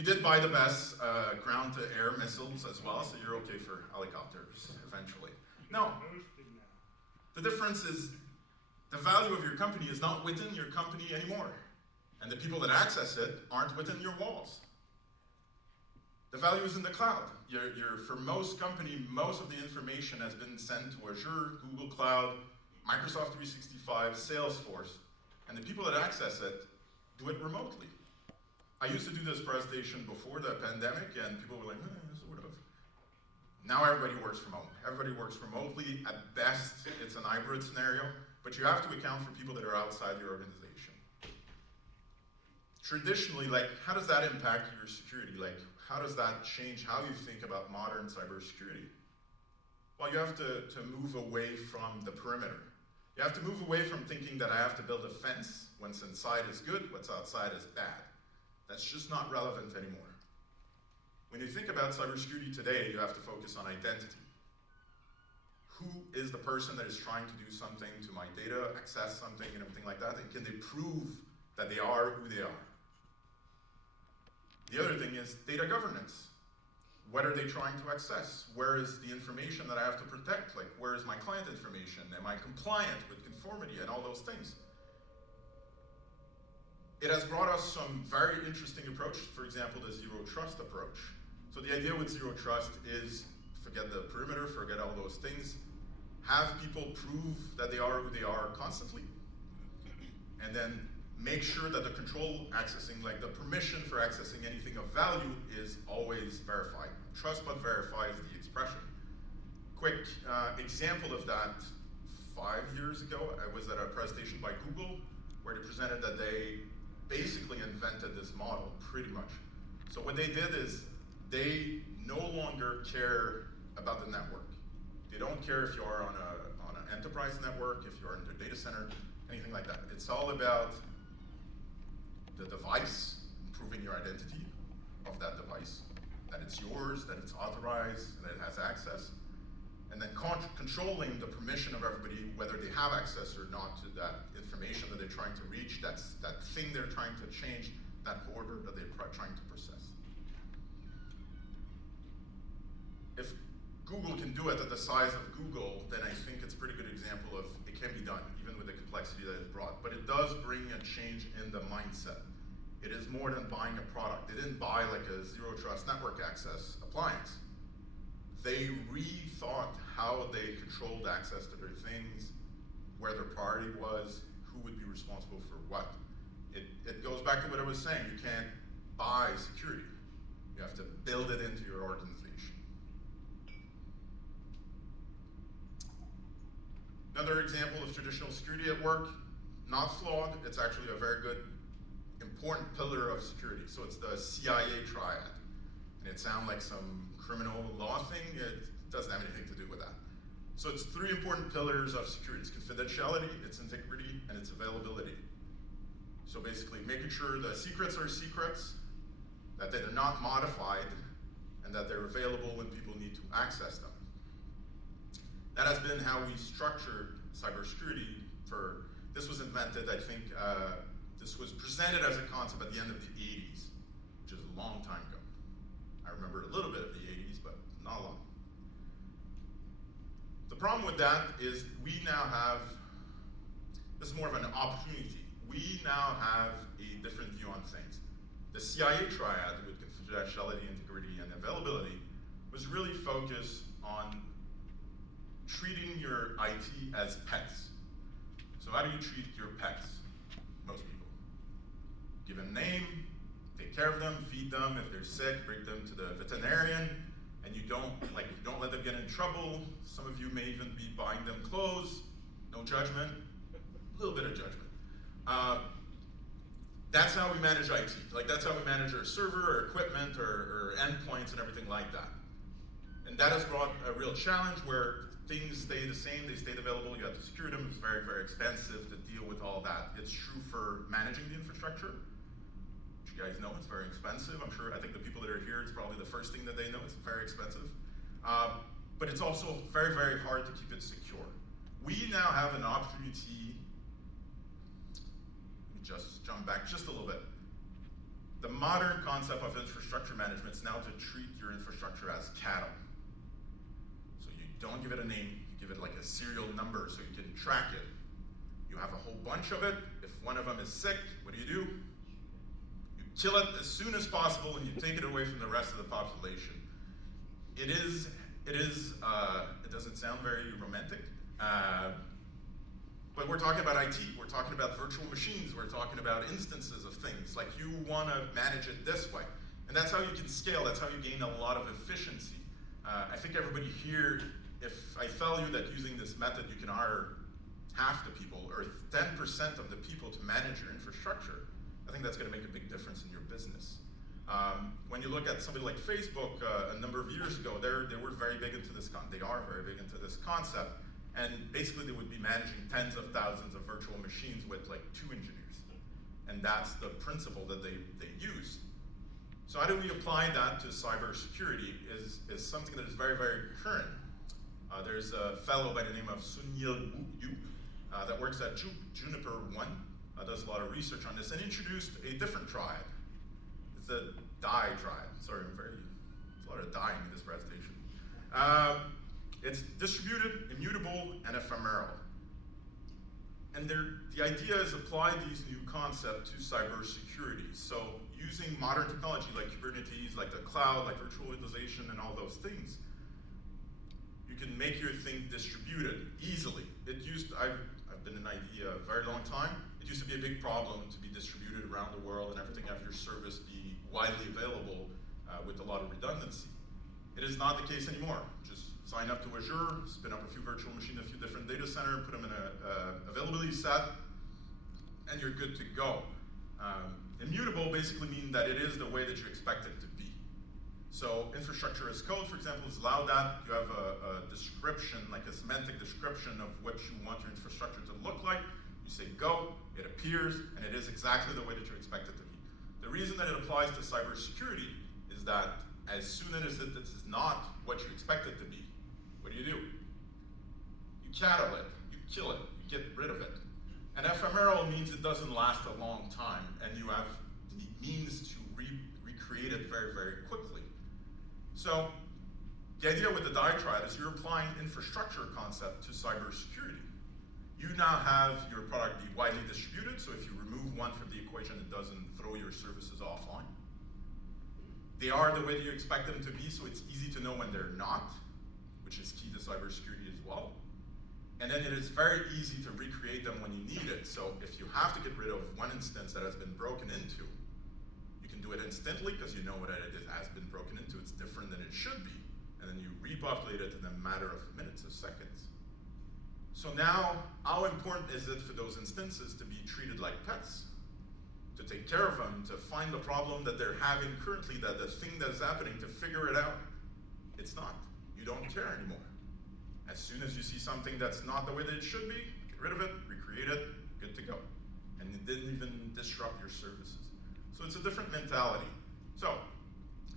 You did buy the best ground-to-air missiles as well, so you're okay for helicopters eventually. No. The difference is the value of your company is not within your company anymore. And the people that access it aren't within your walls. The value is in the cloud. For most company, most of the information has been sent to Azure, Google Cloud, Microsoft 365, Salesforce, and the people that access it do it remotely. I used to do this presentation before the pandemic, and people were like, sort of. Now everybody works from home. Everybody works remotely. At best, it's an hybrid scenario, but you have to account for people that are outside your organization. Traditionally, how does that impact your security? How does that change how you think about modern cybersecurity? Well, you have to move away from the perimeter. You have to move away from thinking that I have to build a fence. What's inside is good, what's outside is bad. That's just not relevant anymore. When you think about cybersecurity today, you have to focus on identity. Who is the person that is trying to do something to my data, access something, and everything like that, and can they prove that they are who they are? The other thing is data governance. What are they trying to access? Where is the information that I have to protect? Where is my client information? Am I compliant with conformity and all those things? It has brought us some very interesting approaches, for example, the zero trust approach. So the idea with zero trust is forget the perimeter, forget all those things, have people prove that they are who they are constantly, and then make sure that the control accessing, the permission for accessing anything of value is always verified. Trust but verify is the expression. Quick example of that, 5 years ago, I was at a presentation by Google where they presented that they basically invented this model, pretty much. So what they did is they no longer care about the network. They don't care if you are on an enterprise network, if you're in their data center, anything like that. It's all about the device, proving your identity of that device, that it's yours, that it's authorized, that it has access, and then controlling the permission of everybody, whether they have access or not to that information that they're trying to reach, that thing they're trying to change, that order that they're trying to process. If Google can do it at the size of Google, then I think it's a pretty good example of it can be done, even with the complexity that it brought. But it does bring a change in the mindset. It is more than buying a product. They didn't buy a zero trust network access appliance. They rethought how they controlled access to their things, where their priority was, who would be responsible for what. It goes back to what I was saying. You can't buy security. You have to build it into your organization. Another example of traditional security at work, not flawed, it's actually a very good, important pillar of security. So it's the Cia Triad. And it sounds like some criminal law thing. It doesn't have anything to do with that. So it's 3 important pillars of security. It's confidentiality, it's integrity, and it's availability. So basically making sure the secrets are secrets, that they're not modified, and that they're available when people need to access them. That has been how we structured cybersecurity this was invented, I think, this was presented as a concept at the end of the 80s, which is a long time ago. I remember a little bit of the 80s, but not a lot. The problem with that is we now have, this is more of an opportunity. We now have a different view on things. The Cia Triad with confidentiality, integrity, and availability was really focused on treating your IT as pets. So how do you treat your pets? Most people. Give them a name, take care of them, feed them. If they're sick, bring them to the veterinarian, and you don't let them get in trouble. Some of you may even be buying them clothes. No judgment, a little bit of judgment. That's how we manage IT. That's how we manage our server, or equipment, or endpoints, and everything like that. And that has brought a real challenge where things stay the same, they stayed available, you have to secure them. It's very, very expensive to deal with all that. It's true for managing the infrastructure, which you guys know it's very expensive. I think the people that are here, it's probably the first thing that they know, it's very expensive. But it's also very, very hard to keep it secure. We now have an opportunity, let me just jump back just a little bit. The modern concept of infrastructure management is now to treat your infrastructure as cattle. So you don't give it a name, you give it like a serial number so you can track it. You have a whole bunch of it. If one of them is sick, what do? You kill it as soon as possible and you take it away from the rest of the population. It doesn't sound very romantic, but we're talking about IT, we're talking about virtual machines, we're talking about instances of things. Like, you want to manage it this way. And that's how you can scale, that's how you gain a lot of efficiency. I think everybody here, if I tell you that using this method you can hire half the people or 10% of the people to manage your infrastructure, I think that's going to make a big difference in your business. When you look at somebody like Facebook, a number of years ago, they were very big into this. They are very big into this concept, and basically they would be managing tens of thousands of virtual machines with like 2 engineers, and that's the principle that they use. So how do we apply that to cybersecurity? Is something that is very, very current. There's a fellow by the name of Sunil Yu that works at Juniper One, does a lot of research on this, and introduced a different triad. It's a die triad. Sorry, there's a lot of dying in this presentation. It's distributed, immutable, and ephemeral. And the idea is apply these new concepts to cybersecurity. So using modern technology like Kubernetes, like the cloud, like virtualization, and all those things, you can make your thing distributed easily. I've been in IT a very long time. It used to be a big problem to be distributed around the world and everything have your service be widely available with a lot of redundancy. It is not the case anymore. Just sign up to Azure, spin up a few virtual machines, a few different data centers, put them in an availability set, and you're good to go. Immutable basically means that it is the way that you expect it to be. So infrastructure as code, for example, is allowed that. You have a description, like a semantic description of what you want your infrastructure to look like. You say go, it appears, and it is exactly the way that you expect it to be. The reason that it applies to cybersecurity is that as soon as this is not what you expect it to be, what do? You cattle it, you kill it, you get rid of it. And ephemeral means it doesn't last a long time, and you have the means to recreate it very, very quickly. So the idea with the die triad is you're applying infrastructure concept to cybersecurity. You now have your product be widely distributed, so if you remove one from the equation, it doesn't throw your services offline. They are the way that you expect them to be, so it's easy to know when they're not, which is key to cybersecurity as well. And then it is very easy to recreate them when you need it. So if you have to get rid of one instance that has been broken into, you can do it instantly because you know what it has been broken into. It's different than it should be. And then you repopulate it in a matter of minutes or seconds. So now, how important is it for those instances to be treated like pets? To take care of them, to find the problem that they're having currently, that the thing that is happening, to figure it out? It's not. You don't care anymore. As soon as you see something that's not the way that it should be, get rid of it, recreate it, good to go. And it didn't even disrupt your services. So it's a different mentality. So,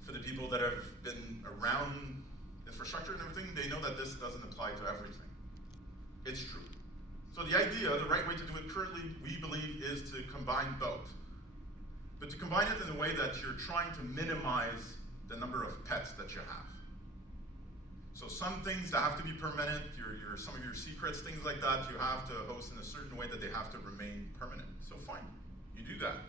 for the people that have been around infrastructure and everything, they know that this doesn't apply to everything. It's true. So the idea, the right way to do it currently, we believe, is to combine both. But to combine it in a way that you're trying to minimize the number of pets that you have. So some things that have to be permanent, some of your secrets, things like that, you have to host in a certain way that they have to remain permanent. So fine, you do that.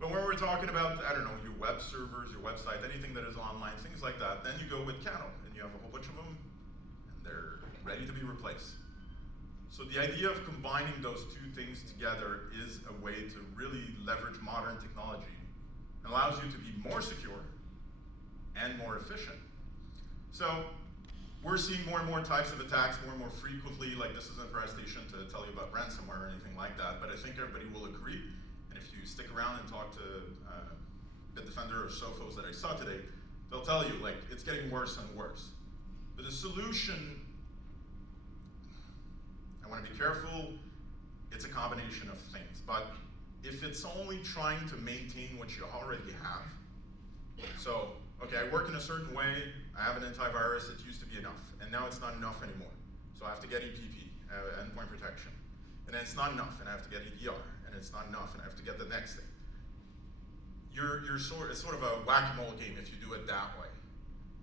But when we're talking about, I don't know, your web servers, your website, anything that is online, things like that, then you go with cattle, and you have a whole bunch of them, and they're ready to be replaced. So the idea of combining those two things together is a way to really leverage modern technology. It allows you to be more secure and more efficient. So we're seeing more and more types of attacks more and more frequently. Like, this isn't a presentation to tell you about ransomware or anything like that, but I think everybody will agree. And if you stick around and talk to Bitdefender or Sophos that I saw today, they'll tell you, like, it's getting worse and worse. But the solution, I want to be careful, it's a combination of things. But if it's only trying to maintain what you already have, so, okay, I work in a certain way, I have an antivirus, it used to be enough, and now it's not enough anymore. So I have to get EPP, endpoint protection. And then it's not enough, and I have to get EDR, and it's not enough, and I have to get the next thing. it's sort of a whack-a-mole game if you do it that way.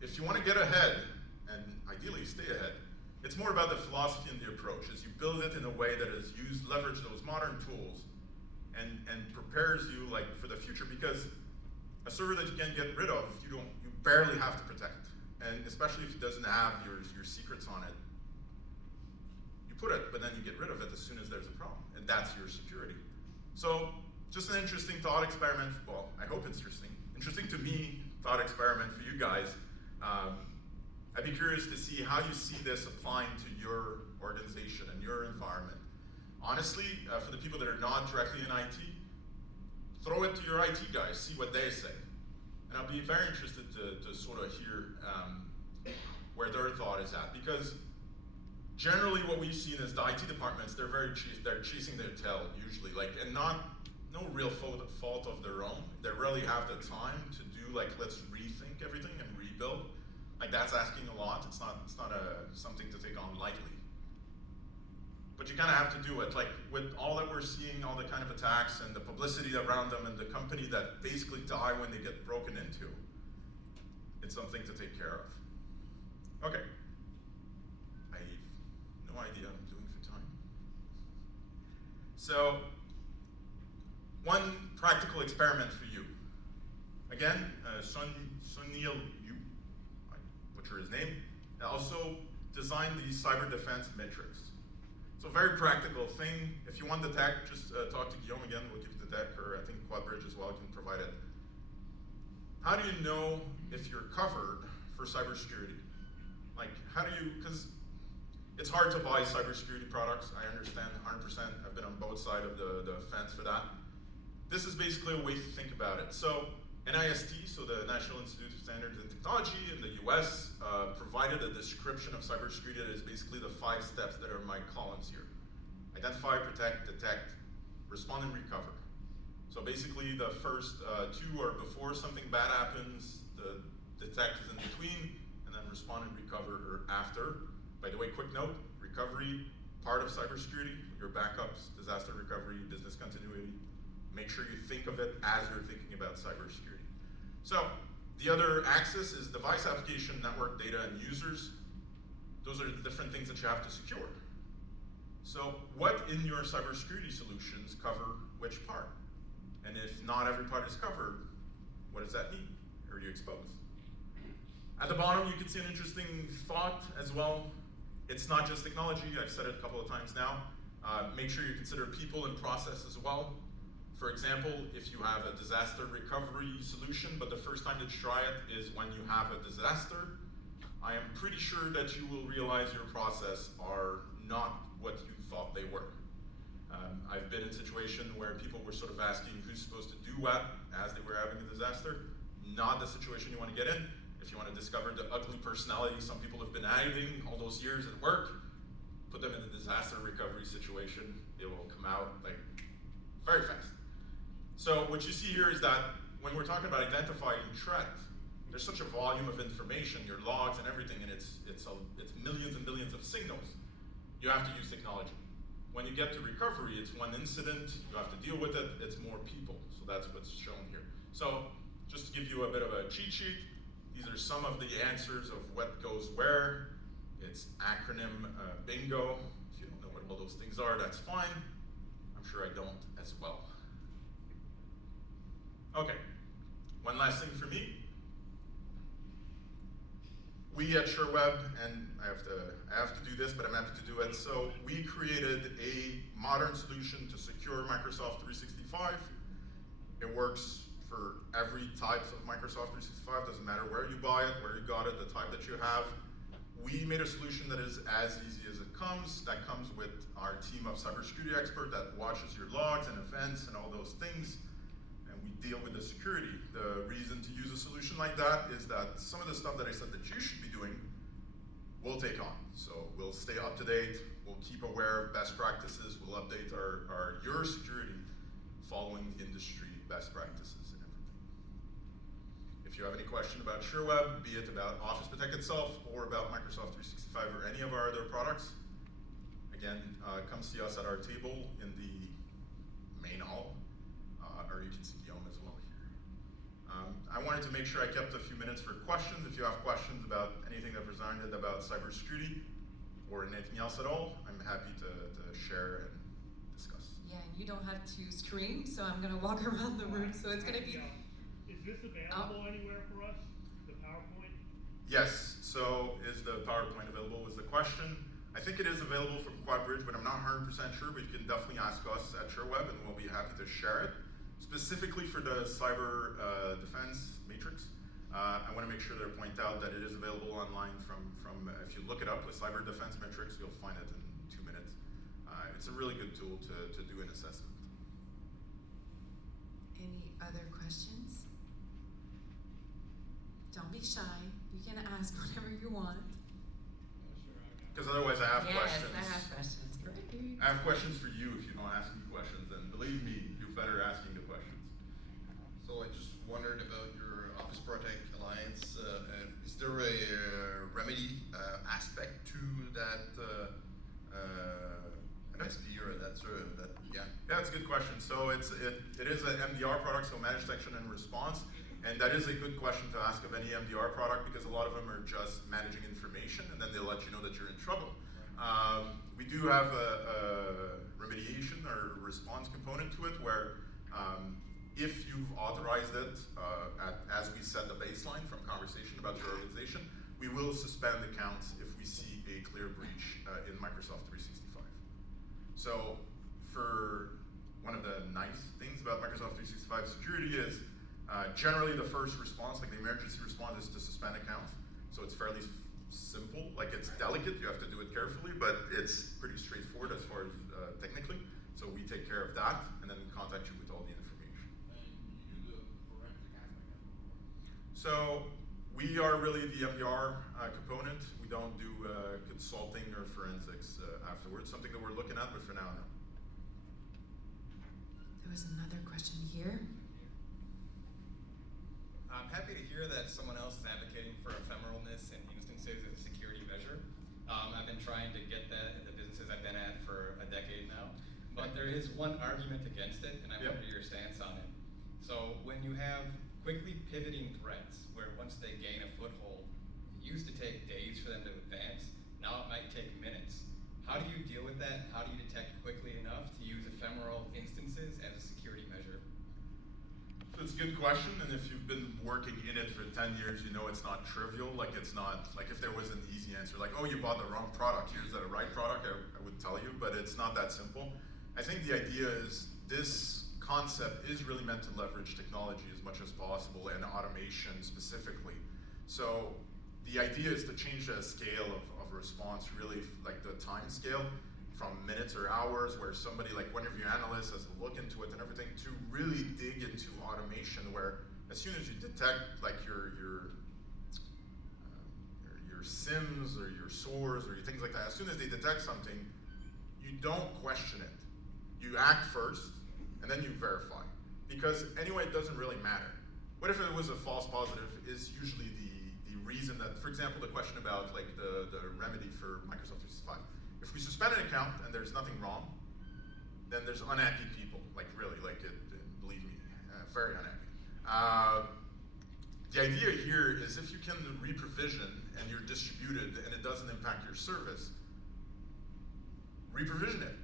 If you want to get ahead, and ideally stay ahead, it's more about the philosophy and the approach. As you build it in a way that is leverage those modern tools and prepares you for the future, because a server that you can't get rid of, you barely have to protect. And especially if it doesn't have your secrets on it, you put it, but then you get rid of it as soon as there's a problem, and that's your security. So just an interesting thought experiment. Well, I hope it's interesting to me, thought experiment for you guys. I'd be curious to see how you see this applying to your organization and your environment. Honestly, for the people that are not directly in IT, throw it to your IT guys, see what they say. And I'll be very interested to sort of hear where their thought is at, because generally what we've seen is the IT departments, they're chasing their tail usually, and no real fault of their own. They really have the time to do let's rethink everything and rebuild. That's asking a lot. It's not something to take on lightly. But you kind of have to do it. With all that we're seeing, all the kind of attacks and the publicity around them and the company that basically die when they get broken into, it's something to take care of. Okay. I have no idea what I'm doing for time. So, one practical experiment for you. Again, Sunil Yu, I butcher his name, also designed the cyber defense matrix. So very practical thing. If you want the tech, just talk to Guillaume again. We'll give you the tech, or I think QuadBridge as well can provide it. How do you know if you're covered for cybersecurity? How do you, because it's hard to buy cybersecurity products. I understand 100%. I've been on both sides of the fence for that. This is basically a way to think about it. So NIST, so the National Institute of Standards and Technology in the US, provided a description of cybersecurity that is basically the 5 steps that are my columns here. Identify, protect, detect, respond, and recover. So basically the first 2 are before something bad happens, the detect is in between, and then respond and recover are after. By the way, quick note, recovery, part of cybersecurity, your backups, disaster recovery, business continuity. Make sure you think of it as you're thinking about cybersecurity. So the other axis is device, application, network, data, and users. Those are the different things that you have to secure. So what in your cybersecurity solutions cover which part? And if not every part is covered, what does that mean? Or do you expose? At the bottom, you can see an interesting thought as well. It's not just technology. I've said it a couple of times now. Make sure you consider people and process as well. For example, if you have a disaster recovery solution, but the first time that you try it is when you have a disaster, I am pretty sure that you will realize your process are not what you thought they were. I've been in a situation where people were sort of asking who's supposed to do what as they were having a disaster. Not the situation you want to get in. If you want to discover the ugly personality some people have been hiding all those years at work, put them in a disaster recovery situation. It will come out very fast. So what you see here is that when we're talking about identifying threat, there's such a volume of information, your logs and everything, and it's millions and millions of signals. You have to use technology. When you get to recovery, it's one incident, you have to deal with it, it's more people. So that's what's shown here. So just to give you a bit of a cheat sheet, these are some of the answers of what goes where. It's acronym bingo. If you don't know what all those things are, that's fine. I'm sure I don't as well. Okay, one last thing for me. We at Sherweb, and I have to do this, but I'm happy to do it. So we created a modern solution to secure Microsoft 365. It works for every type of Microsoft 365. Doesn't matter where you buy it, where you got it, the type that you have. We made a solution that is as easy as it comes. That comes with our team of cybersecurity experts that watches your logs and events and all those things. Deal with the security. The reason to use a solution like that is that some of the stuff that I said that you should be doing, we'll take on. So we'll stay up to date, we'll keep aware of best practices, we'll update your security following the industry best practices and everything. If you have any question about Sherweb, be it about Office Protect itself or about Microsoft 365 or any of our other products, again, come see us at our table in the main hall, or you can see Guillaume as well here. wanted to make sure I kept a few minutes for questions. If you have questions about anything that presented about cybersecurity or anything else at all, I'm happy to share and discuss. Yeah, and you don't have to scream, so I'm going to walk around the room. So it's going to be... Is this available anywhere for us, the PowerPoint? Yes, so is the PowerPoint available was the question. I think it is available from QuadBridge, but I'm not 100% sure, but you can definitely ask us at Sherweb and we'll be happy to share it. Specifically for the cyber defense matrix, I want to make sure that I point out that it is available online from if you look it up with cyber defense matrix, you'll find it in 2 minutes. It's a really good tool to do an assessment. Any other questions? Don't be shy. You can ask whatever you want. Because otherwise I have questions. Yes, I have questions. Great. I have questions for you if you don't ask me questions, and believe me, you're better asking the questions. So I just wondered about your Office Protect Alliance. Is there a remedy aspect to that MSP or that sort of that? Yeah. Yeah, that's a good question. So it is an MDR product, so Managed Detection and Response, and that is a good question to ask of any MDR product because a lot of them are just managing information, and then they'll let you know that you're in trouble. We do have a remediation or response component to it where if you've authorized it, as we set the baseline from conversation about your organization, we will suspend accounts if we see a clear breach in Microsoft 365. So for one of the nice things about Microsoft 365 security is generally the first response, like the emergency response, is to suspend accounts. So it's fairly simple, like it's delicate, you have to do it carefully, but it's pretty straightforward as far as technically. So we take care of that, and then we contact you with all the information. And you do the forensic aspect of it? So we are really the MDR component. We don't do consulting or forensics afterwards, something that we're looking at, but for now, no. There was another question here. I'm happy to hear that someone else is advocating for ephemeralness in instances as a security measure. I've been trying to get that in the businesses I've been at for a decade now. But there is one argument against it, and I wonder your stance on it. So when you have quickly pivoting threats, where once they gain a foothold, it used to take days for them to advance, now it might take minutes. How do you deal with that? How do you detect quickly enough to use ephemeral instances as a security measure? It's a good question, and if you've been working in it for 10 years, you know it's not trivial. Like it's not, like if there was an easy answer, like, oh, you bought the wrong product, here's the right product, I would tell you, but it's not that simple. I think the idea is this concept is really meant to leverage technology as much as possible and automation specifically. So the idea is to change the scale of response, really like the time scale, from minutes or hours, where somebody like one of your analysts has to look into it and everything, to really dig into automation, where as soon as you detect like your SIMs or your SOARs or things like that, as soon as they detect something, you don't question it. You act first, and then you verify. Because anyway, it doesn't really matter. What if it was a false positive is usually the reason that, for example, the question about like the remedy for Microsoft 365. If we suspend an account and there's nothing wrong, then there's unhappy people, like really, like believe me, very unhappy. The idea here is if you can reprovision and you're distributed and it doesn't impact your service, reprovision it,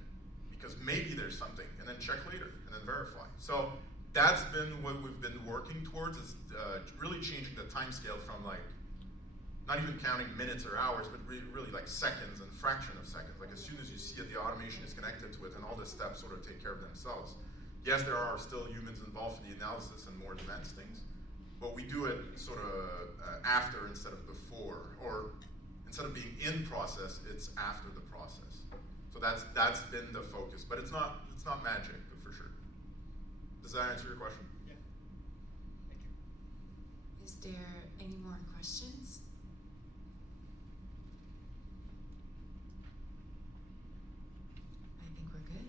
because maybe there's something, and then check later, and then verify. So that's been what we've been working towards, is really changing the time scale from like, not even counting minutes or hours, but really like seconds and fraction of seconds. Like as soon as you see it, the automation is connected to it, and all the steps sort of take care of themselves. Yes, there are still humans involved in the analysis and more advanced things, but we do it sort of after instead of before, or instead of being in process, it's after the process. So that's been the focus, but it's not magic, but for sure. Does that answer your question? Yeah. Thank you. Is there any more questions? I think we're good.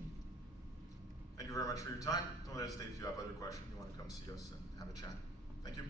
Thank you very much for your time. Don't hesitate if you have other questions, you want to come see us and have a chat. Thank you.